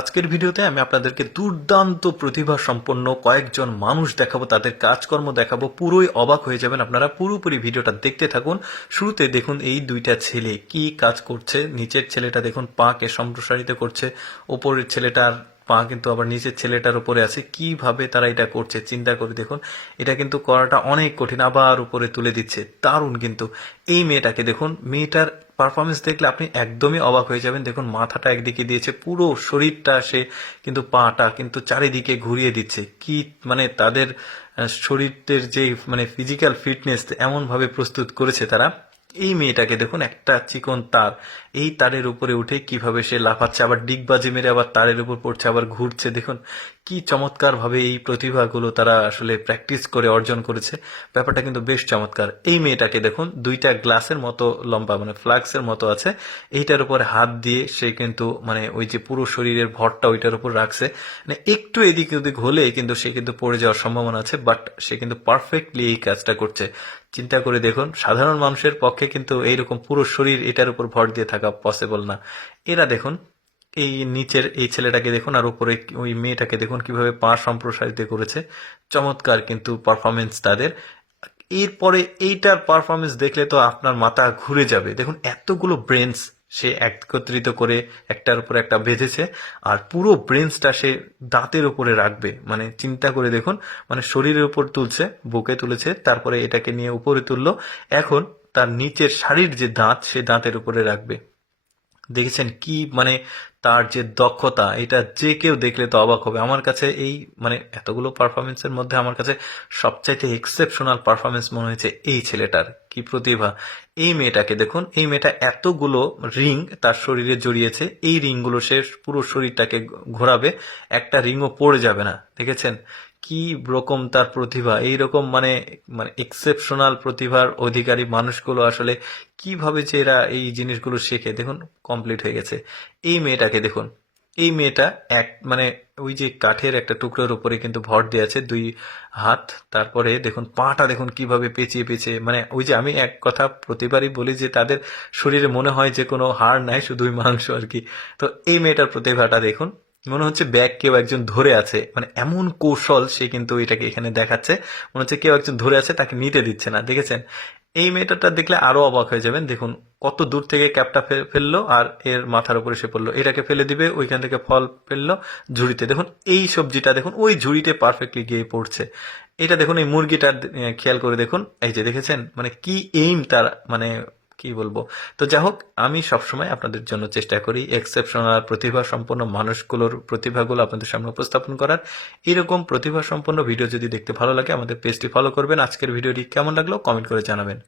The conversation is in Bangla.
আজকের ভিডিওতে আমি আপনাদেরকে দুর্দান্ত প্রতিভা সম্পন্ন কয়েকজন মানুষ দেখাবো, তাদের কাজকর্ম দেখাবো। পুরোই অবাক হয়ে যাবেন আপনারা। পুরোপুরি ভিডিওটা দেখতে থাকুন। শুরুতে দেখুন এই দুইটা ছেলে কি কাজ করছে। নিচের ছেলেটা দেখুন পাকে সম্প্রসারিত করছে, ওপরের ছেলেটার পা কিন্তু আবার নিচের ছেলেটার উপরে আছে। কিভাবে তারা এটা করছে চিন্তা করে দেখুন। এটা কিন্তু করাটা অনেক কঠিন। আবার উপরে তুলে দিচ্ছে, দারুণ। কিন্তু এই মেয়েটাকে দেখুন, মেয়েটার পারফরমেন্স দেখলে আপনি একদমই অবাক হয়ে যাবেন। দেখুন মাথাটা একদিকে দিয়েছে, পুরো শরীরটা সে কিন্তু পাটা কিন্তু চারিদিকে ঘুরিয়ে দিচ্ছে। কি মানে তাদের শরীরের যে মানে ফিজিক্যাল ফিটনেস এমন ভাবে প্রস্তুত করেছে তারা। এই মেয়েটাকে দেখুন, একটা চিকন তার, এই তারের উপরে উঠে কিভাবে সে লাফাচ্ছে, আবার ডিগবাজি মেরে আবার তারের উপর পড়ছে, আবার ঘুরছে। দেখুন কি চমৎকার ভাবে এই প্রতিভাগুলো তারা আসলে প্র্যাকটিস করে অর্জন করেছে। ব্যাপারটা কিন্তু বেশ চমৎকার। এই মেয়েটাকে দেখুন, দুইটা গ্লাসের মতো লম্বা মানে ফ্লাক্সের মতো আছে, এইটার উপর হাত দিয়ে সে কিন্তু মানে ওই যে পুরো শরীরের ভরটা ওইটার উপর রাখছে। মানে একটু এদিক ওদিক হলে কিন্তু সে কিন্তু পড়ে যাওয়ার সম্ভাবনা আছে, বাট সে কিন্তু পারফেক্টলি এই কাজটা করছে। চিন্তা করে দেখুন, সাধারণ মানুষের পক্ষে কিন্তু এইরকম পুরো শরীর এটার উপর ভর দিয়ে থাকা পসিবল না। এরা দেখুন, এই নিচের এই ছেলেটাকে দেখুন, আর উপরে ওই মেয়েটাকে দেখুন কিভাবে পা সম্প্রসারিত করেছে। চমৎকার কিন্তু পারফরমেন্স তাদের। এরপরে এইটার পারফরমেন্স দেখলে তো আপনার মাথা ঘুরে যাবে। দেখুন এতগুলো ব্রেনস সে একত্রিত করে একটার উপর একটা বেঁধেছে, আর পুরো ব্রেনসটা সে দাঁতের উপরে রাখবে। মানে চিন্তা করে দেখুন, মানে শরীরের উপর তুলছে, বুকে তুলেছে, তারপরে এটাকে নিয়ে উপরে তুললো। এখন তার নিচের শাড়ির যে দাঁত, সে দাঁতের উপরে রাখবে। দেখেছেন কি মানে তার যে দক্ষতা, এটা যে কেউ দেখলে তো অবাক হবে। আমার কাছে এই মানে এতগুলো পারফরমেন্সের মধ্যে আমার কাছে সবচাইতে এক্সেপশনাল পারফরমেন্স মনে হয়েছে এই ছেলেটার। কি প্রতিভা! এই মেয়েটাকে দেখুন, এই মেয়েটা এতগুলো রিং তার শরীরে জড়িয়েছে, এই রিংগুলো সে পুরো শরীরটাকে ঘোরাবে, একটা রিংও পড়ে যাবে না। দেখেছেন কি রকম তার প্রতিভা! এইরকম মানে মানে এক্সেপশনাল প্রতিভার অধিকারী মানুষগুলো আসলে কিভাবে যে এরা এই জিনিসগুলো শেখে। দেখুন কমপ্লিট হয়ে গেছে। এই মেয়েটাকে দেখুন, এই মেয়েটা এক মানে ওই যে কাঠের একটা টুকরোর উপরে কিন্তু ভর দিয়ে আছে, দুই হাত। তারপরে দেখুন পাটা দেখুন কিভাবে পেঁচিয়ে পেঁচিয়ে, মানে ওই যে আমি এক কথা প্রতিবারই বলি যে তাদের শরীরে মনে হয় যে কোনো হাড় নাই, শুধুই মাংস আর কি। তো এই মেয়েটার প্রতিভাটা দেখুন, মনে হচ্ছে ব্যাগ কেউ একজন ধরে আছে, মানে এমন কৌশল সে কিন্তু এটাকে এখানে দেখাচ্ছে। মনে হচ্ছে কেউ একজন ধরে আছে, তাকে নিতে দিচ্ছে না। দেখেছেন এই মেয়েটাটা দেখলে আরো অবাক হয়ে যাবেন। দেখুন কত দূর থেকে ক্যাপটা ফেললো, আর এর মাথার উপরে সে পড়লো, এটাকে ফেলে দিবে, ওইখান থেকে ফল ফেললো ঝুড়িতে। দেখুন এই সবজিটা দেখুন ওই ঝুড়িতে পারফেক্টলি গিয়ে পড়ছে। এটা দেখুন এই মুরগিটার খেয়াল করে দেখুন, এই যে দেখেছেন মানে কি এইম তার, মানে কি বলবো। তো যাই হোক, আমি সবসময় আপনাদের জন্য চেষ্টা করি এক্সেপশনাল প্রতিভা সম্পন্ন মানুষগুলোর প্রতিভাগুলো আপনাদের সামনে উপস্থাপন করার। এরকম প্রতিভা সম্পন্ন ভিডিও যদি দেখতে ভালো লাগে আমাদের পেজটি ফলো করবেন। আজকের ভিডিওটি কেমন লাগলো কমেন্ট করে জানাবেন।